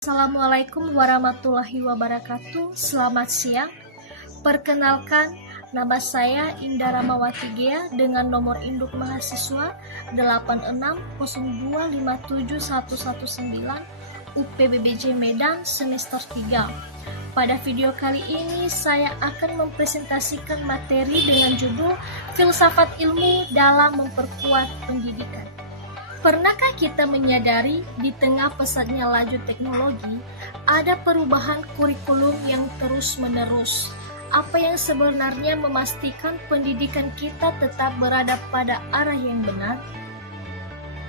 Assalamualaikum warahmatullahi wabarakatuh. Selamat siang. Perkenalkan, nama saya Indah Ramawati Gea dengan nomor induk mahasiswa 8602571119 UPBBJ Medan semester 3. Pada video kali ini saya akan mempresentasikan materi dengan judul Filsafat Ilmu dalam Memperkuat Pendidikan. Pernahkah kita menyadari di tengah pesatnya laju teknologi, ada perubahan kurikulum yang terus-menerus? Apa yang sebenarnya memastikan pendidikan kita tetap berada pada arah yang benar?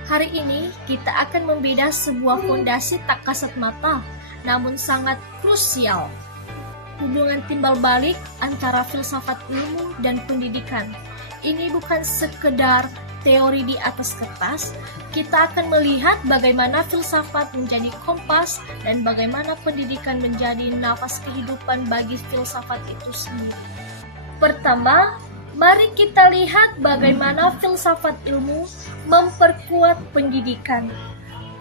Hari ini kita akan membedah sebuah fondasi tak kasat mata, namun sangat krusial. Hubungan timbal balik antara filsafat ilmu dan pendidikan. Ini bukan sekedar teori di atas kertas, kita akan melihat bagaimana filsafat menjadi kompas dan bagaimana pendidikan menjadi nafas kehidupan bagi filsafat itu sendiri. Pertama, mari kita lihat bagaimana filsafat ilmu memperkuat pendidikan.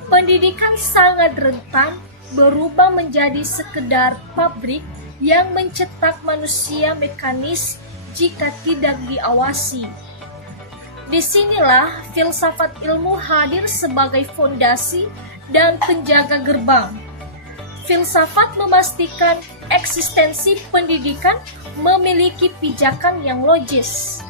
Pendidikan sangat rentan berubah menjadi sekedar pabrik yang mencetak manusia mekanis jika tidak diawasi. Disinilah filsafat ilmu hadir sebagai fondasi dan penjaga gerbang. Filsafat memastikan eksistensi pendidikan memiliki pijakan yang logis.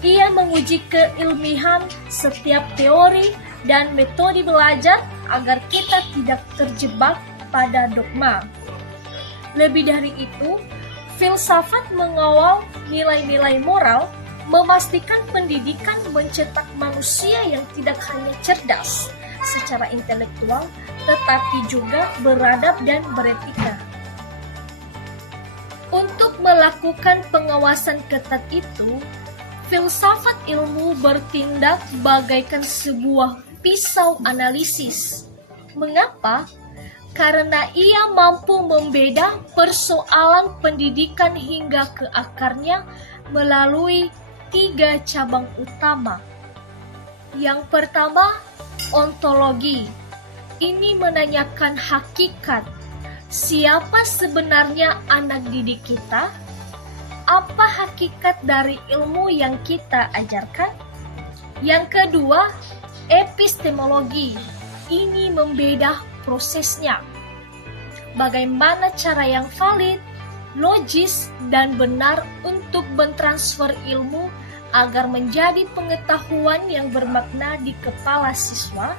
Ia menguji keilmihan setiap teori dan metode belajar agar kita tidak terjebak pada dogma. Lebih dari itu, filsafat mengawal nilai-nilai moral, memastikan pendidikan mencetak manusia yang tidak hanya cerdas secara intelektual, tetapi juga beradab dan beretika. Untuk melakukan pengawasan ketat itu, filsafat ilmu bertindak bagaikan sebuah pisau analisis. Mengapa? Karena ia mampu membeda persoalan pendidikan hingga ke akarnya melalui 3 cabang utama. Yang pertama, ontologi. Ini menanyakan hakikat. Siapa sebenarnya anak didik kita? Apa hakikat dari ilmu yang kita ajarkan? Yang kedua, epistemologi. Ini membedah prosesnya. Bagaimana cara yang valid, logis, dan benar untuk mentransfer ilmu agar menjadi pengetahuan yang bermakna di kepala siswa.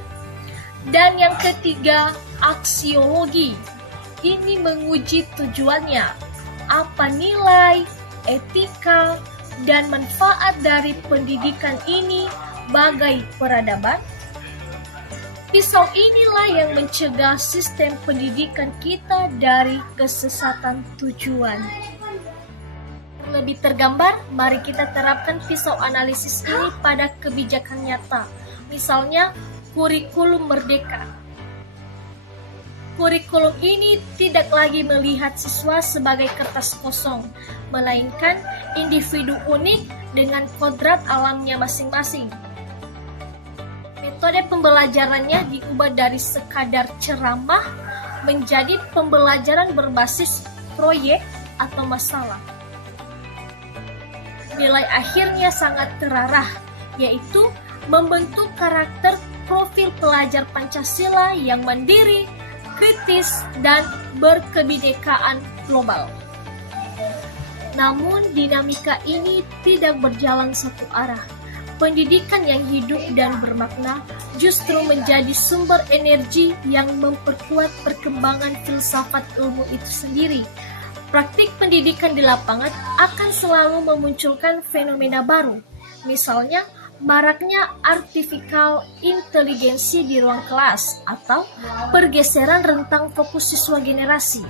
Dan yang ketiga, aksiologi. Ini menguji tujuannya, apa nilai, etika, dan manfaat dari pendidikan ini bagai peradaban. Pisau inilah yang mencegah sistem pendidikan kita dari kesesatan tujuan. Lebih tergambar, mari kita terapkan pisau analisis ini pada kebijakan nyata. Misalnya, kurikulum merdeka. Kurikulum ini tidak lagi melihat siswa sebagai kertas kosong, melainkan individu unik dengan kodrat alamnya masing-masing. Metode pembelajarannya diubah dari sekadar ceramah menjadi pembelajaran berbasis proyek atau masalah. Nilai akhirnya sangat terarah, yaitu membentuk karakter profil pelajar Pancasila yang mandiri, kritis, dan berkebinekaan global. Namun dinamika ini tidak berjalan satu arah. Pendidikan yang hidup dan bermakna justru menjadi sumber energi yang memperkuat perkembangan filsafat ilmu itu sendiri. Praktik pendidikan di lapangan akan selalu memunculkan fenomena baru, misalnya maraknya artificial intelligence di ruang kelas atau pergeseran rentang fokus siswa generasi.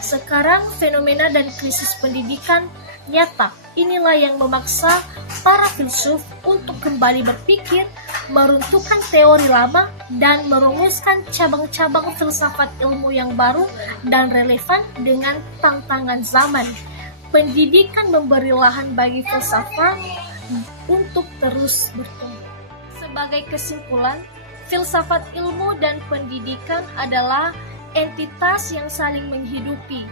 Sekarang fenomena dan krisis pendidikan nyata. Inilah yang memaksa para filsuf untuk kembali berpikir, meruntuhkan teori lama, dan merumuskan cabang-cabang filsafat ilmu yang baru dan relevan dengan tantangan zaman. Pendidikan memberi lahan bagi filsafat untuk terus bertumbuh. Sebagai kesimpulan, Filsafat ilmu dan pendidikan adalah entitas yang saling menghidupi.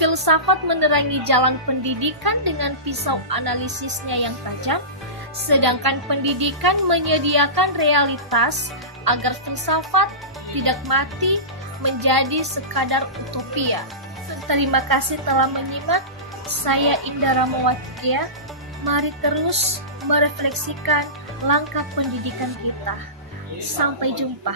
Filsafat menerangi jalan pendidikan dengan pisau analisisnya yang tajam, sedangkan pendidikan menyediakan realitas agar filsafat tidak mati menjadi sekadar utopia. Terima kasih telah menyimak. Saya Indah Ramawati. Mari terus merefleksikan langkah pendidikan kita. Sampai jumpa.